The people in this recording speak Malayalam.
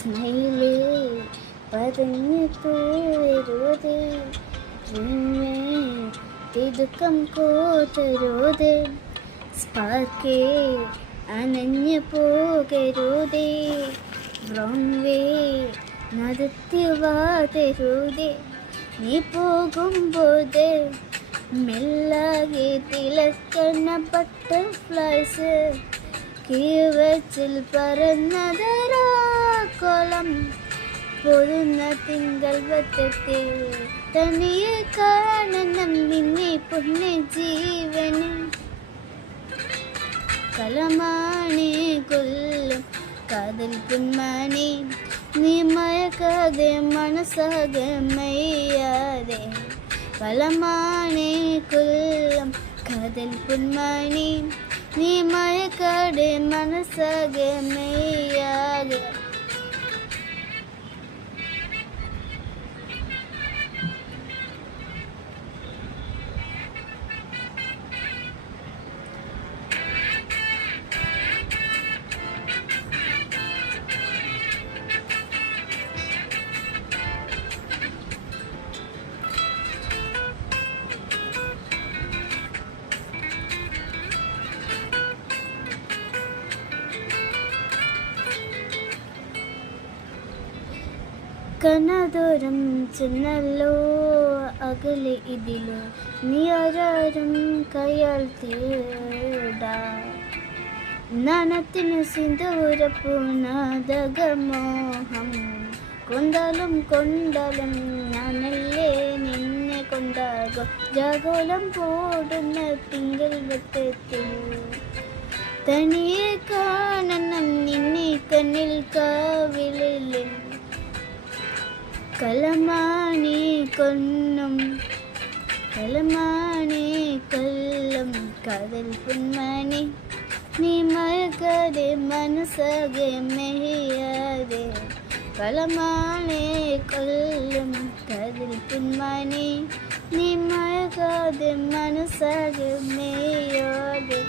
സ്മൈലേ പതഞ്ഞു പോരുതേ, പിന്നെ തിടുക്കം കോതരുതേ, സ്പാർക്കേ അനഞ്ഞു പോകരുതേ, റോങ് വേ നടത്തി വാതരുതേ. നീ പോകുമ്പോത് മെല്ലാകെ തിളക്കണ ബട്ടർഫ്ലൈസ്, കീവച്ചിൽ പറന്നതരാക്കോളം പൊഴുന്ന തിങ്കൾ വട്ടത്തിൽ, തനിയെ കാണണം നിന്നെ പൊന്നെ ജീവന്. കളമാണി കൊല്ലും കാതൽ പൊന്മാണി, നീ മയക്കാതെ മനസ്സാകെ മെയ്യാതെ. കളമാണി കൊല്ലും കാതൽ പൊന്മാണി, നീ മയക്കാതെ മനസ്സാകെ മെയ്യാതെ. കനദൂരം ചെന്നല്ലോ അകലെ ഇതിലോ, നീ ആരാരും കയ്യാൽ തേടാ. നാണത്തിന് സിന്ദൂരപ്പൂ നാദകമോഹം, കൊണ്ടാലും കൊണ്ടാലും ഞാനല്ലേ നിന്നെ കൊണ്ടാകും. ജാഗോളം പോടുന്ന തിങ്കൾ വട്ടത്തിൽ, തനിയെ കാണണം നിന്നെ കണ്ണിൽ കാവിളിൽ. കളമാണി കൊന്നും കളമാണി കൊല്ലും കാതൽ പൊന്മാണി, നീ മയക്കാതെ മനസ്സാകെ മെയ്യാതെ. കളമാണി കൊല്ലും കാതൽ പൊന്മാണി, നീ മയക്കാതെ മനസ്സാകെ മെയ്യാതെ.